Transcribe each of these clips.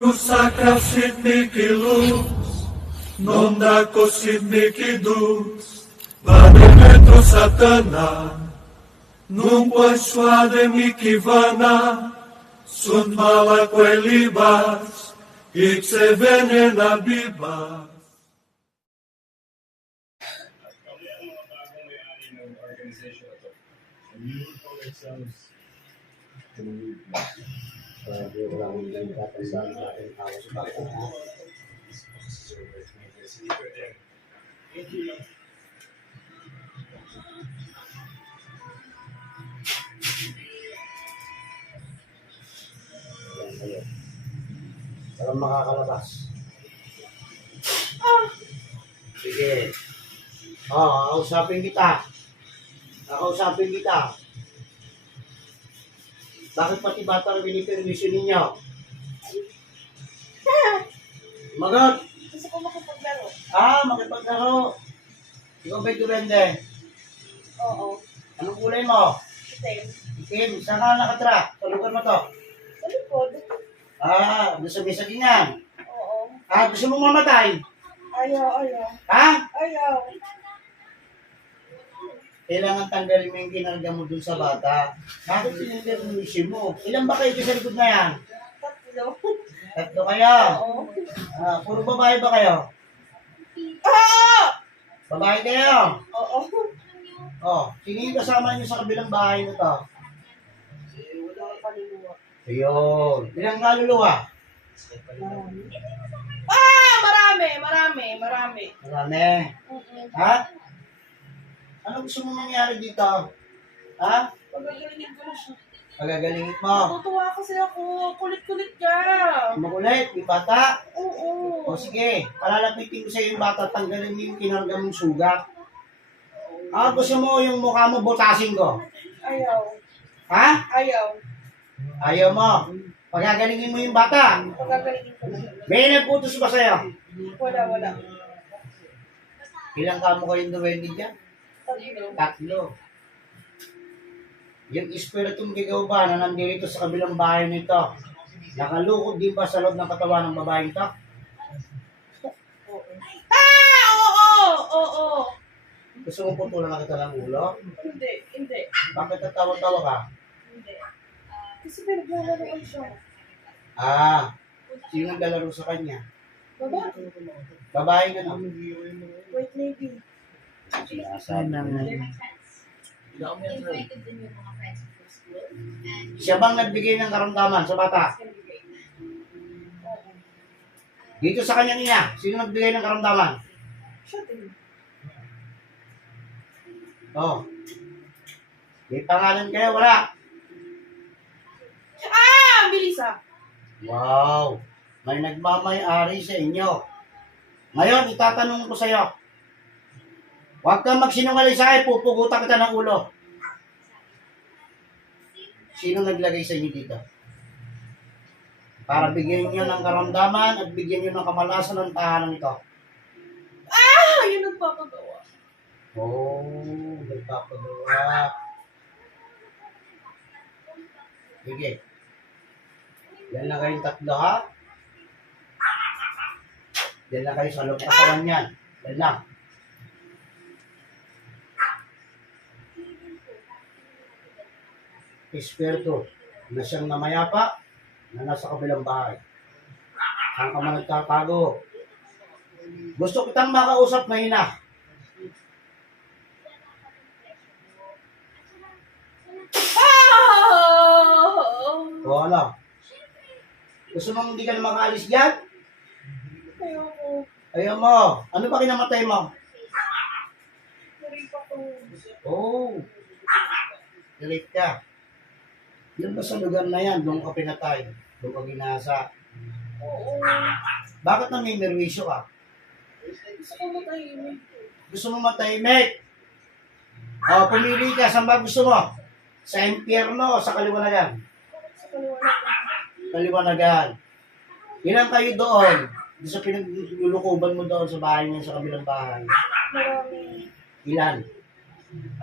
Sacra Sidniki Luz, non da Sidniki Dus, Vademetro Satana, nunque suade mikivana, sunt mala quelibas, ixe venena bibas. Walang makakalabas. Sige. Kakausapin kita. Bakit pati bata na binipermisyon ninyo? Magot! Gusto ko makipaglaro. Makipaglaro. Ikaw ba'y durende? Oo. Anong kulay mo? Itim. Itim. Saan ka nakatira? Sa lugar mo to? Sa likod. Gusto mo sa ganyan. Oo. Gusto mo mamatay? Ayaw. Ha? Ayaw. Kailangan tanggalin mo yung ginarga mo dun sa bata. Bakit pinipermisyon mo? Ilan ba kayo sa likod na yan? Tatlo. Tatlo kayo. Oo. Puro babae ba kayo? Babae kayo? Oo. Sino yung kasama niyo sa kabilang bahay na to? Wala kang paniniwa. Ayun. Ilang kaluluwa? Marami. Marami. Mm-mm. Ha? Ano gusto mo mangyari dito? Ha? Pagagalingin ko na siya. Pagagalingin mo. Natutuwa kasi ako. Kulit-kulit ka. Makulit, yung bata. Oo. O sige, palalapitin ko sa yung bata, tanggalin mo yung kinarga mong sugat. Gusto mo yung mukha mo butasin ko? Ayaw. Ha? Ayaw. Ayaw mo. Pagagalingin mo yung bata. Pagagalingin ko na. May nagputos ba sa'yo? Wala. Ilang kamo kayong duwende dyan? Tatlo. 3. Yung espiritong gigawa na nandito sa kabilang bahay nito, nakalukod din ba sa loob ng katawan ng babae ito? Oo. Gusto mo putulan na kita ng ulo? Hindi. Bakit natawa-tawa ka? Hindi. Kasi pinaglalaroan siya. Sino naglalaro sa kanya? Baba? Babae ka no? White lady. Siya bang nagbigay ng karamdaman sa bata? Dito sa kanya niya, sino nagbigay ng karamdaman? Siya din. May pangalan kayo, wala? Ang bilis ah! Wow! May nagmamay-ari sa inyo. Ngayon, itatanong ko sa iyo. Huwag kang magsinungaling sa akin, pupugutan kita ng ulo. Sino naglagay sa inyo dito? Para bigyan niyo ng karamdaman at bigyan niyo ng kamalasan ng tahanan ito. Yun nagpapagawa. Nagpapagawa. Sige. Yan lang kayong tatlo, ha? Yan lang kayo sa loob katawan yan. Yan lang. Espiritu na siyang namayapa na nasa kabilang bahay. Saan ka man nagtatago? Gusto kitang makausap mahina. O ano? Gusto mong hindi ka na makaalis dyan? Ayoko. Ayaw mo. Ano ba kinamatay mo? Naripa ko. Galit ka. Yan ba sa lugar na yan? Doon ka pinatay. Doon ka ginasa. Oo. Bakit namimirwisyo ka? Gusto ko matahimik. Gusto mo matahimik? Pumili ka. Saan ba gusto mo? Sa impyerno o sa kaliwanagan? Sa kaliwanag. Kaliwanagan. Ilan kayo doon? Doon sa pinaglulukuban mo doon sa bahay niya sa kabilang bahay. Marami. Ilan?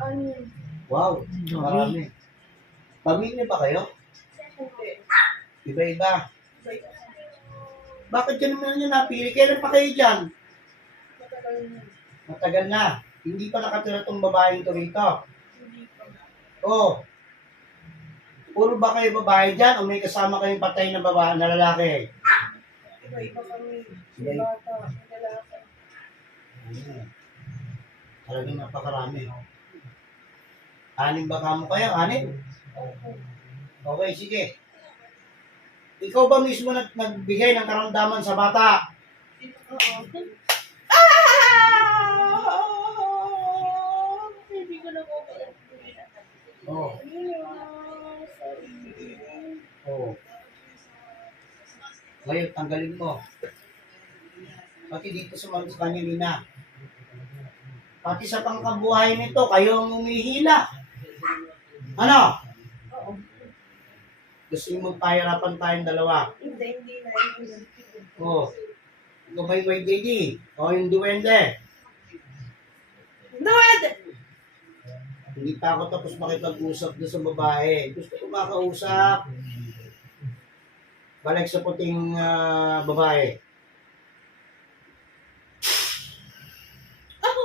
Anim. Wow, marami. Pamilya ba kayo? Hindi. Iba-iba. Wait. Bakit ka naman niya napili? Kailan pa kayo dyan? Matagal na. Matagal na. Hindi pa nakatira tong babaeng to rito. Hindi pa. Oh, puro ba kayo babae dyan o may kasama kayong patay na babae na lalaki? Iba-iba kami. Iba- May bata, may lalaki. Talagang napakarami. Anim ba kamo kayo? Anim? Opo. Okay, sige. Ikaw ba mismo nagbigay ng karamdaman sa bata? Oo. Hindi ko na po alam. Oo. Sorry. Oo. Ngayon, tanggalin mo. Pati dito sa kanya, Lina. Pati sa pangkabuhay nito, kayo ang umihila. Ano? Oo. Gusto niyo magpahirapan tayong dalawa. Hindi na. Oo. Ikaw ba yung YJD? O yung duwende? Duwende! Hindi pa ako tapos makipag-usap doon sa babae. Gusto ko makausap. Balik sa puting babae. Ako!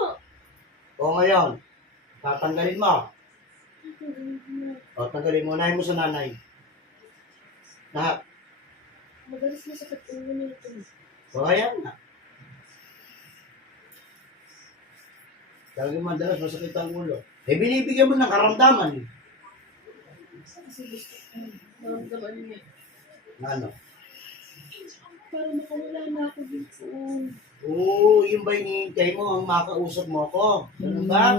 O ngayon, tatanggalin mo. O, tanggalin mo. Unahin mo sa nanay. Lahat. Madalas na sakit ulo nito. O, ayan na. Talagang madalas masakit ang ulo. Eh, binibigyan mo ng karamdaman. Kasi gusto ko maramdaman niya. Na ano? Para makawala na ako dito. Oo, yun ba hinihintay mo ang makausap mo ko? Ganun ba?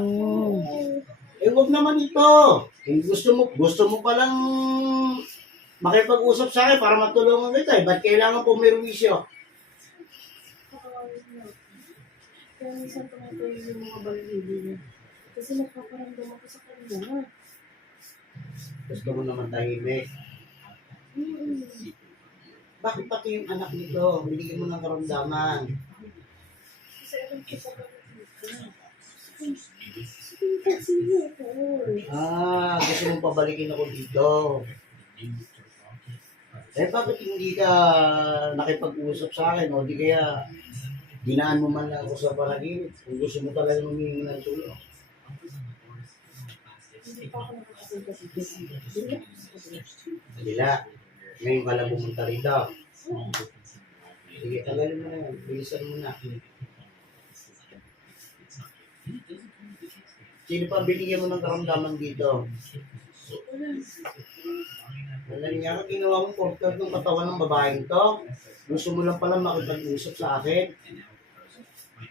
Eh, wag naman ito. Eh, gusto mo palang makipag-usap sa akin para matulungan kita. Eh, ba't kailangan pumirwisyo? Kakawawin na. Kaya minsan tumatayo yung mga balili niya. Kasi nagpaparamdam ako sa kanya. Gusto mo naman tahimik. Bakit pati yung anak nito? Binigyan mo ng karamdaman. Kasi alam ko sa kanya. Sige, kasi niyo ako. Gusto mo pabalikin ako dito. Eh, bakit hindi ka nakipag-usap sa akin? O di kaya dinaan mo man lang ako sa panaginip kung gusto mo talaga humingi ng tulong. Hindi pa ako nakakapunta dito. Dila, ngayon ka lang pumunta rito. Sige, tagalin mo na yan. Bilisan mo na. Sino pa binigyan mo ng karamdaman dito? Wala niya ka, ginawa mo portrait ng katawan ng babaeng to. Gusto mo lang pala makipag-usap sa akin.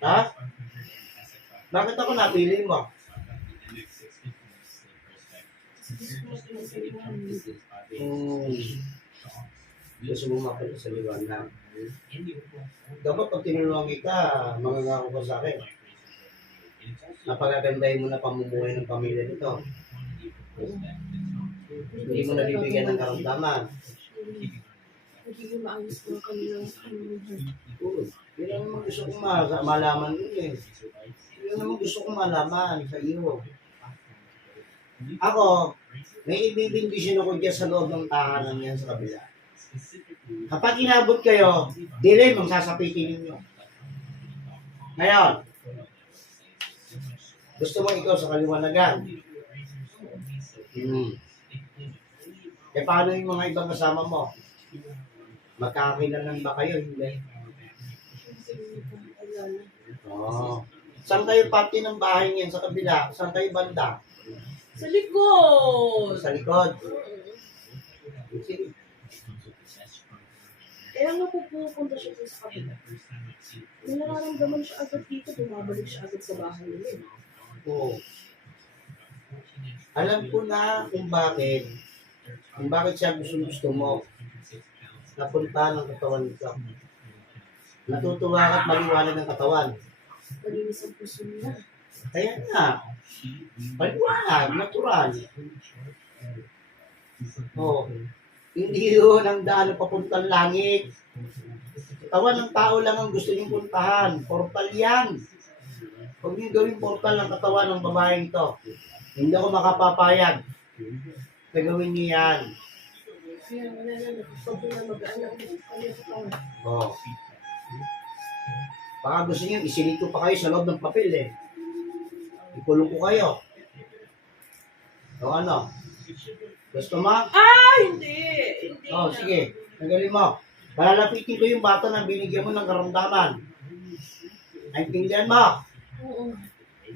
Ha? Bakit ako napili mo? Gusto mo makita sa liwanag. Dapat pag tinulungan kita, mangangako ka sa akin. Napagagandahin mo na pamumuhay ng pamilya nito. Hindi mo nabibigyan ng karamdaman. Nagiging maayos ko ang kanilang pamumuhay. Yun ang naman gusto kong malaman yun eh. Yun naman gusto kong malaman sa iyo. Ako, may ibibindisyon ako dyan sa loob ng tahanan yan sa kabila. Kapag inabot kayo, dilim ang sasapitin ninyo. Ngayon, gusto mo ikaw sa kaliwanagan. Eh paano yung mga ibang kasama mo? Magkakakilalan ba kayo? Hindi. Oh. Saan kayo pati ng bahay niyan sa kabila? Saan kayo banda? Sa likod! Sa likod. Sige. Kaya nga po pupunta siya sa kabila. May nararamdaman siya agad dito, bumabalik siya agad sa bahay nila. Oo. Alam ko na kung bakit siya gusto mo napunta ng katawan nito. Natutuwa ka at maliwanag ng katawan. Malinis ang puso niya. Kaya nga, maliwanag, natural. Oo. Hindi yun ang daan papuntang langit. Katawan ng tao lang ang gusto niyong puntahan. Portal yan. Huwag niyo gawing portal ng katawan ng babaeng ito. Hindi ako makapapayag. Gagawin niyo yan. Kaya wala na, pag na mag-aan ang kanyang katawan. Oh. Baka gusto niyo, isilid ko pa kayo sa loob ng papel eh. Ikulong ko kayo. O ano? Gusto mo? Hindi. Hindi Oh, na. sige. Tanggalin mo. Palalapitin ko yung bata na binigyan mo ng karamdaman. Naintindihan mo? Oo.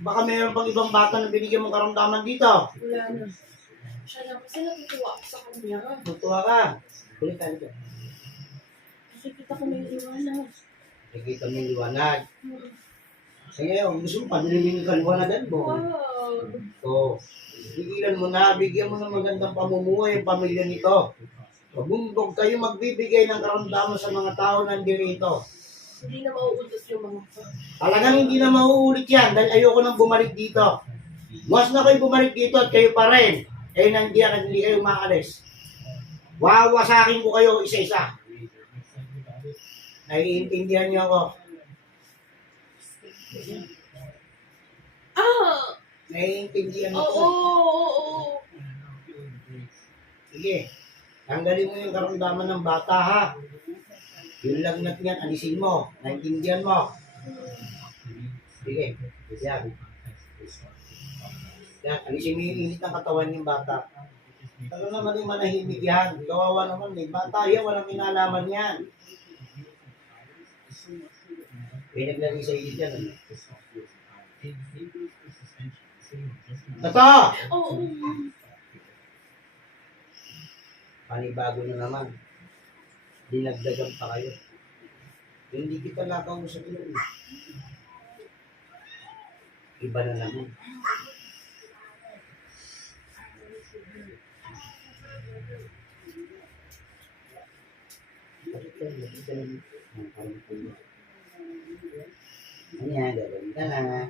Baka mayroon pang ibang bata na binigyan mo ng karamdaman dito. Wala na. Siya lang kasi natutuwa ako sa kanya. Tutuwa ka. Kulit ka dito. Nakikita ko may liwanag. Nakikita mo yung liwanag. Oo. Sige, kung gusto mo, padalimin yung kaliwanagan mo. Wow. Oo. Bigilan mo na, bigyan mo ng magandang pamumuhay ang pamilya nito. Huwag kayo magbibigay ng karamdaman sa mga tao nandirito. Hindi na mauutos yung mga ko. Talagang hindi na mauulit yan dahil ayoko nang bumalik dito. Mas na kayo bumalik dito at kayo pa rin. Eh nandiyan at hindi kayo maalis. Wawasakin ko kayo isa-isa. Naiintindihan niyo ako. Naiintindihan niyo Oo, ako. oo. Sige. Tanggalin mo yung karamdaman ng bata ha. Yung lagnat niyan, alisin mo. Naiintindihan mo. Sige. Yan. Yan. Alisin mo yung init ng katawan ng bata. Ano naman yung manahimik yan? Kawawa naman eh. Bata yan, walang kinalaman yan. Pinaglagay sa init yan. Tato! Oo. Panibago na naman. Dinagdagan pa kayo. Hindi kita nakausap yun. Iba na naman. Ano yan? Gagawin ka na.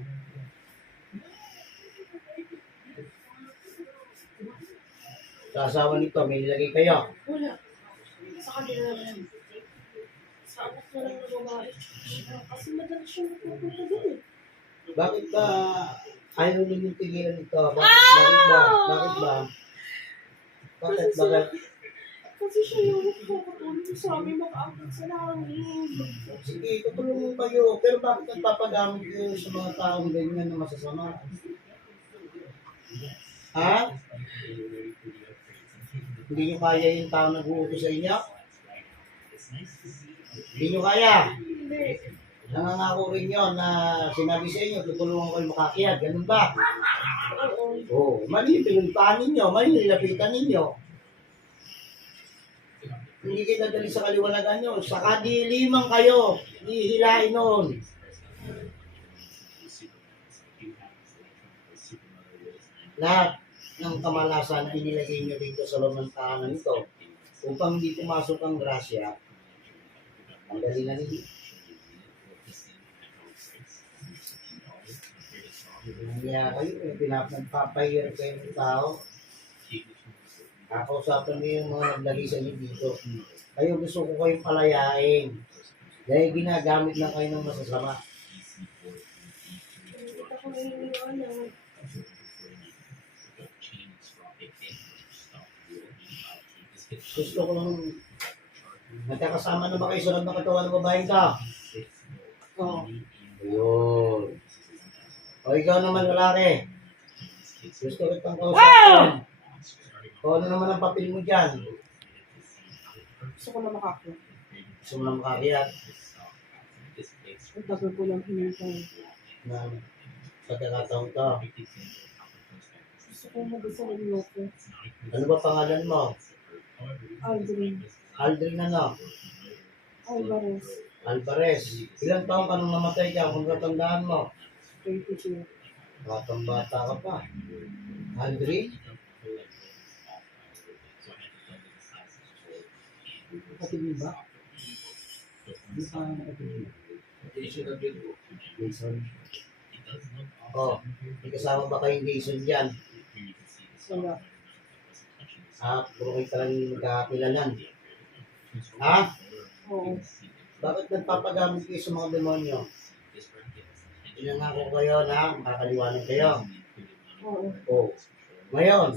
Sa asawa nito, may nilagay kayo. Wala. Sa kanila lang. Sa anak na lang na babae. Kasi madalas siya napupunta doon eh. Bakit ba ayaw ninyong tigilan ito? Bakit ba? Bakit ba? Bakit? Kasi siya yung nakakatulong sa amin makaangkat sa langit. Sige, tutulungan kayo. Pero bakit nagpapagamit kayo sa mga taong ganyan na masasama? Ha? Hindi nyo kaya yung tao nag-uutos sa inyo? Hindi nyo kaya? Hindi. Nangangako rin yun na sinabi sa inyo, tutulungan kayo makakiyag. Ganun ba? Oo. Oo. Mali yung pinuntahan ninyo. Mali yung nilapitan ninyo. Hindi kita dali sa kaliwanagan nyo. Sa kadiliman kayo. Ihilain noon. Lahat ng kamalasan na inilagay nyo dito sa loob ng tahanan nito upang hindi pumasok ang grasya, ang dali na nito. Kaya kayo, pinapagpapahirap kayo ng tao. Kakausapin mo yung mga naglagay sa inyo dito. Kayo gusto ko kayong palayain. Dahil ginagamit lang kayo ng masasama. Nakikita ko na yung liwanag. Gusto ko lang, nagkakasama na ba kayo sa loob ng katawan ng babaeng ka? Oo. Ayun. O ikaw naman lalaki. Gusto ko itong kausapin. O ano naman ang papel mo dyan? Gusto ko na makakyat. Gusto mo lang makakiyat Ang tagal ko lang hinintay. na pagkakataon to. Gusto ko mag-isa ng loko. Ano ba pangalan mo? Aldrin. Aldrin ano? Alvarez. Alvarez. Ilang taon ka nung namatay ka kung katandaan mo? 22. Batang bata ka pa. Aldrin? Kapatid mo ba? Hindi pa kapatid mo. Jason. Oh, may kasama ba kayong Jason dyan? Wala. Puro kayo talagang magkakakilalan. Ha? Oo. Bakit nagpapagamit kayo sa mga demonyo? Inangako kayo na makakaliwanag kayo. Oo. Oh. Ngayon,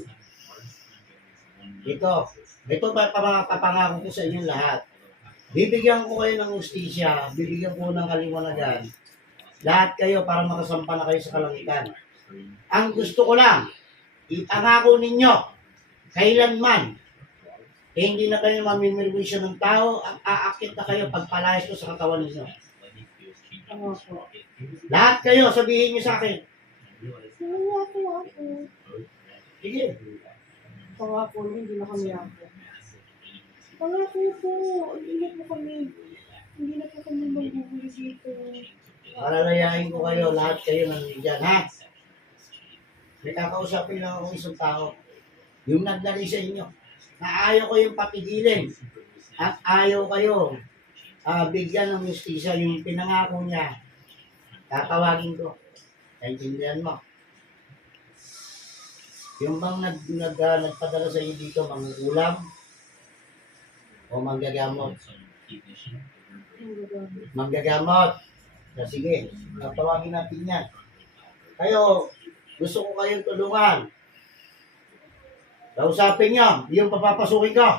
Ito papangako ko sa inyong lahat. Bibigyan ko kayo ng hustisya, bibigyan ko ng kaliwanagan. Lahat kayo para makasampa na kayo sa kalangitan. Ang gusto ko lang, ipangako ninyo, kailanman, hindi na kayo mamimirwisyo ng tao, aakit na kayo pagpalayas ko sa katawan ninyo. Pangako. Lahat kayo, sabihin niyo sa akin. Pangako. Sige. Pangako, hindi na kami ako. Pangako po, hindi na po kami. Hindi na po kami magbubuli dito. Palalayain ko kayo, lahat kayo nandiyan, ha? May kakausapin lang akong isang tao. Yung naglagay sa inyo. Na ayaw ko yung papigilin. At ayaw kayo bigyan ng justisya yung pinangako niya. Tatawagin ko. Naintindihan mo? Yung bang nagpadala sa inyo dito, mangulam o manggagamot? Manggagamot. So, sige, tatawagin natin yan. Kayo, gusto ko kayong tulungan. Kausapin nyo, yung papapasukin ko.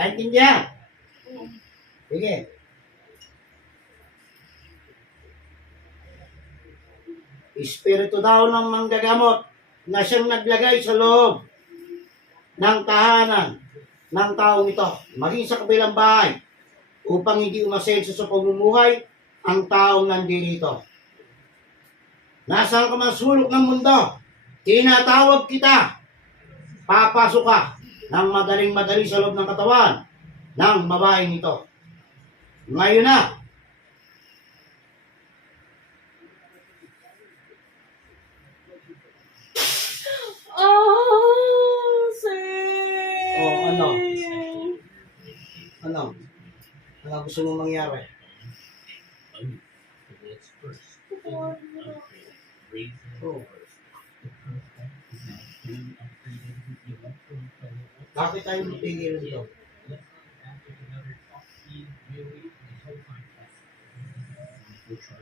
Naintindihan? Sige. Espiritu daw ng manggagamot na siyang naglagay sa loob ng tahanan ng taong ito, maging sa kabilang bahay, upang hindi umasenso sa pamumuhay ang taong nandito. Nasaan ka man sulok ng mundo, tinatawag kita. Papasok ka ng madaling-madali sa loob ng katawan ng babaeng ito. Ngayon na. Oh, sir! Oh, ano? Ano? Ano gusto mo mangyari? Oh. Bakit tayo mapigil dito?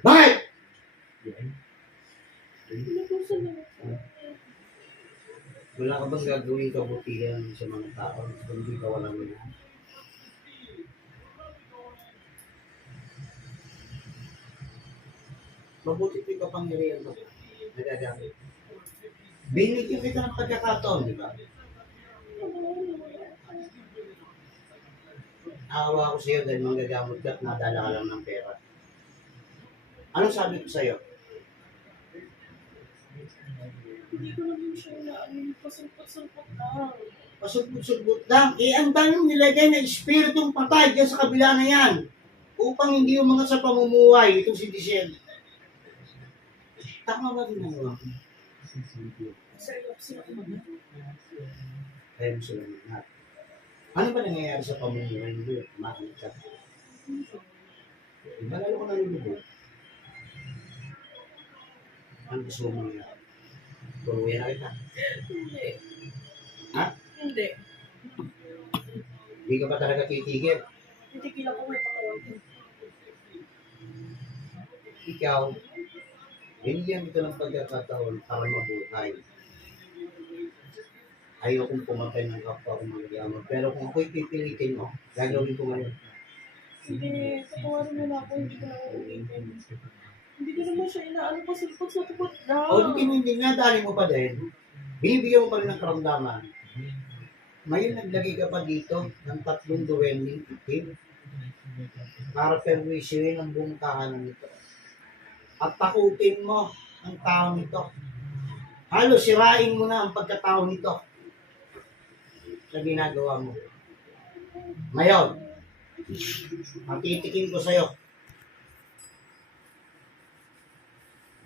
Bakit? Wala ka bang gagawin kabutihan sa mga tao? Hindi ka walang mga. Mabuti ko yung kapangyarihan mo. Nagagamit. Binigyan kita ng pagkakataon, di ba? Awa ko sa iyo dahil manggagamot ka at nadala ka lang ng pera. Anong sabi ko sa iyo? Hindi ko naman siya inaamin. Pasulpot-sulpot lang. Pasugpot-sugpot lang. Ang daming nilagay na espiritong patay dyan sa kabila na yan. Upang hindi umangat sa pamumuhay itong si Dicel. Tama ba rin ang ko? Sir, sila ko naman. Kaya mo sila mangat. Ano ba nangyayari sa pamumuhay mo? Makinig ka. Diba lalo ko nalulubog? Ano gusto mo mangyayari? Turuin na kita. Hindi. Ha? Hindi. Hindi ka ba talaga titigil? Hindi kila ko may patawagin. Ikaw, binigyan kita ng pagkakataon para mabuhay. Ayaw kong pumatay ng kapwa kong magagamot. Pero kung ako'y pipilitin mo, gagawin ko ngayon. Hindi. Patawarin mo na ako. Hindi ko na uulitin. Hindi ko naman siya inaano. Pasulpot-sulpot lang. O hindi nga, dali mo pa din. Binibigyan mo pa rin ng karamdaman. Ngayon naglagay ka pa dito ng 3 duwending itim para perwisyoin ang buong tahanan nito. At takutin mo ang tao nito. Halos sirain mo na ang pagkatao nito sa ginagawa mo. Ngayon, ang titikin ko sa'yo,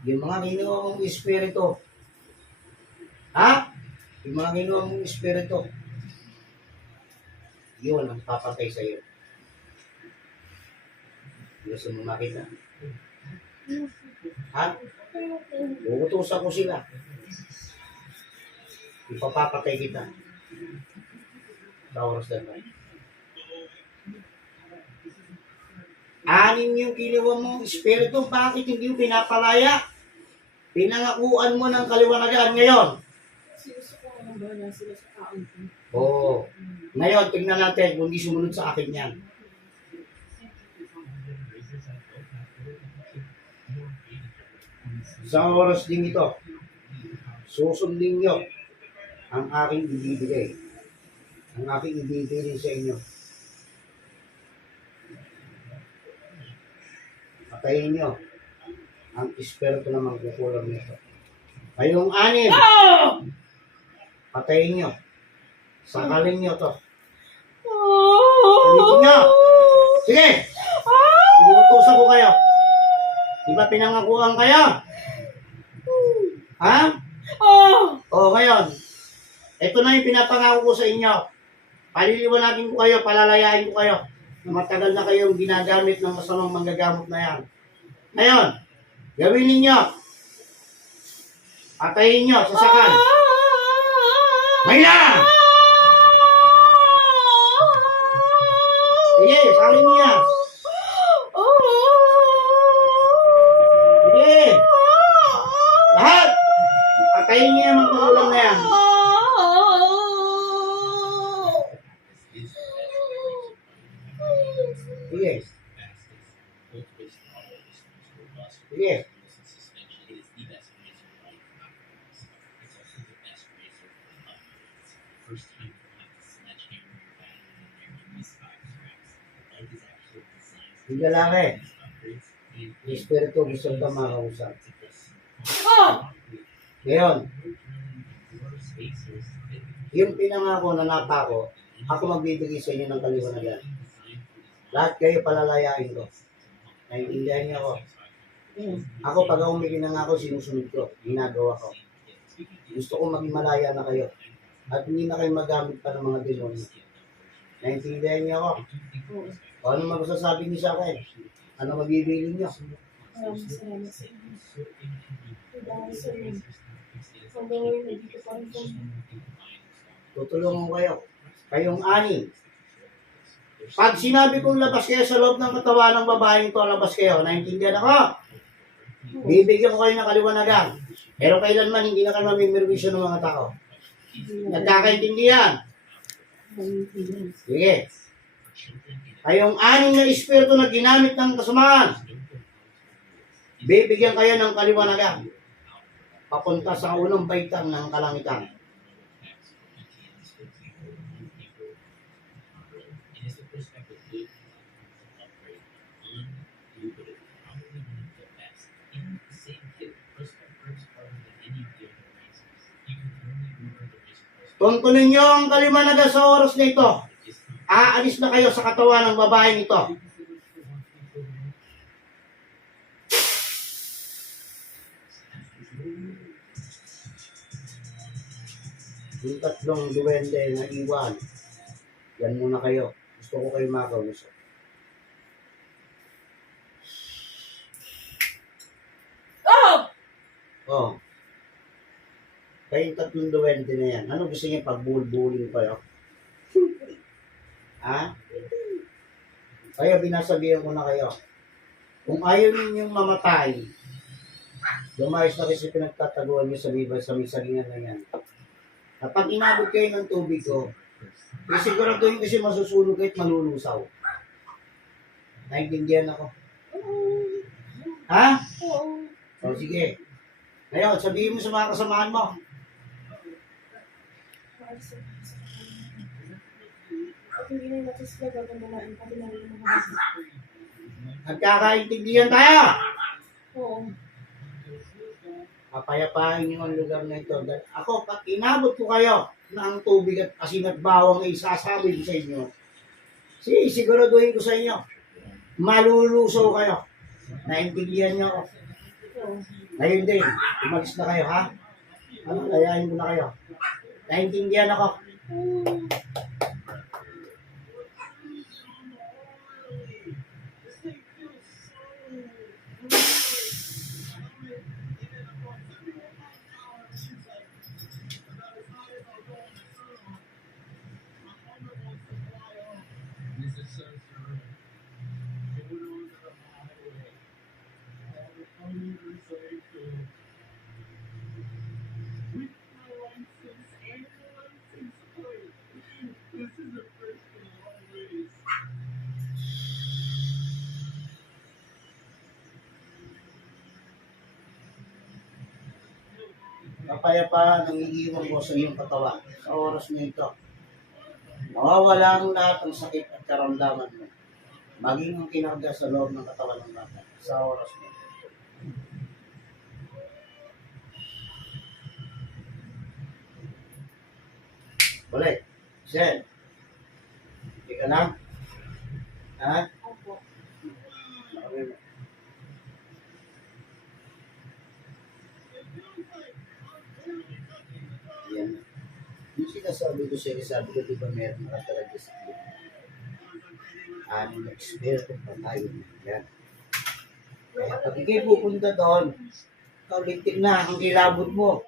yung mga ginawa mong espiritu, ha? Yung mga ginawa mong espiritu, yun ang papatay sa'yo. Gusto mo makita? Ha? Uutusan ko sila. Ipapapatay kita. Sa oras na tayo. 6 yung ginawa mong espiritu, bakit hindi mo pinapalaya? Pinangakuan mo ng kaliwanagan ngayon. Kasi gusto ko naman bahala sila sa taon ko. Oo. Ngayon, tingnan natin kung di sumunod sa akin yan. Sa oras din ito, susundin nyo ang aking ibibigay. Ang aking ibibigay sa inyo. Patayin nyo ang espiritu na magkukulang nito. Kayong anim, patayin nyo. Sakalin nyo to. Ulitin nyo. Sige! Inuutosan ko kayo. Di ba pinangakuhan kayo? Ha? O, ngayon. Ito na yung pinapangako ko sa inyo. Paliliwanagin ko kayo, palalayain ko kayo. Matagal na kayong ginagamit ng masamang manggagamot na yan. Ngayon, gawin ninyo. Patayin nyo, sasakan. May na! Sige, salin niya. Sige. Lahat. Patayin niya ang magkukulang na yan. Sige. Sige. Yung lalaki, yung espiritu gusto ka makausap. Ngayon, yung pinangako na napako, ako magbibigay sa inyo ng kaliwanagan. Lahat kayo palalayain ko. Naiintindihan niyo ako. Ako pag ako may pinangako, sinusunod ko. Ginagawa ko. Gusto ko maging malaya na kayo. At hindi na kayo magamit pa ng mga demonyo. Naiintindihan niyo ako. O ano masasabi niyo sa akin? Ano magbibilin niyo? Maraming salamat sa inyo. Dahil sa inyo. Hanggang ngayon, nandito pa rin po. Tutulungan ko kayo. Kayong anim. Pag sinabi kong labas kayo sa loob ng katawan ng babaeng to, labas kayo, naintindihan ako. Bibigyan ko kayo ng kaliwanagan. Pero kailanman hindi na kayo mamimirwisyo ng mga tao. Nagkakaintindihan. Sige. Kayong anim na espiritu na ginamit ng kasamaan, bibigyan kayo ng kaliwanagan. Papunta sa unang baitang ng kalangitan. Tuntunin niyo ang kaliwanagan sa oras na ito. Aalis na kayo sa katawan ng babaeng ito. Yung tatlong duwende na iwan, yan muna kayo. Gusto ko kayo makausap. Oh. Kayong tatlong duwende na yan. Ano gusto niyo pagbulbulin kayo? Ha? Kaya binasabihan ko na kayo. Kung ayaw ninyong mamatay, lumayos na kasi pinagtataguan niyo sa bibay sa may salingan na yan. Kapag inabot kayo ng tubig ko, siguraduhin kasi masusunog kayo at malulusaw. Naintindihan ako. Ha? O sige. Ngayon, sabihin mo sa mga kasamahan mo. At hindi na natin sila gagandalain pati na rin ang mga bata. Nagkakaintindihan tayo. Oo. Papayapain niyo ang lugar na ito. Ako, pag inabot ko kayo ng tubig at asin at bawang ay sasabi ko sa inyo, siguraduhin ko sa inyo, malulusaw kayo. Naintindihan niyo ako. Oo. Ngayon din, umalis na kayo, ha? Ano, layain ko na kayo. Naintindihan ako. kapayapaan ang iiwan ko sa iyong katawan sa oras na ito. Mawawala ang lahat ng sakit at karamdaman mo. Maging ang kinarga sa loob ng katawan ng bata sa oras na ito. Balik. Sen. Hindi ka lang? Ha? Opo. Okay. Yan. Yung sinasabi ko sa'yo, sabi ko, di ba meron ka talaga sa iyo? Ano na espiritu pa tayo na yan. Kaya pag ikay pupunta doon, kaulitin na ang kilabot mo.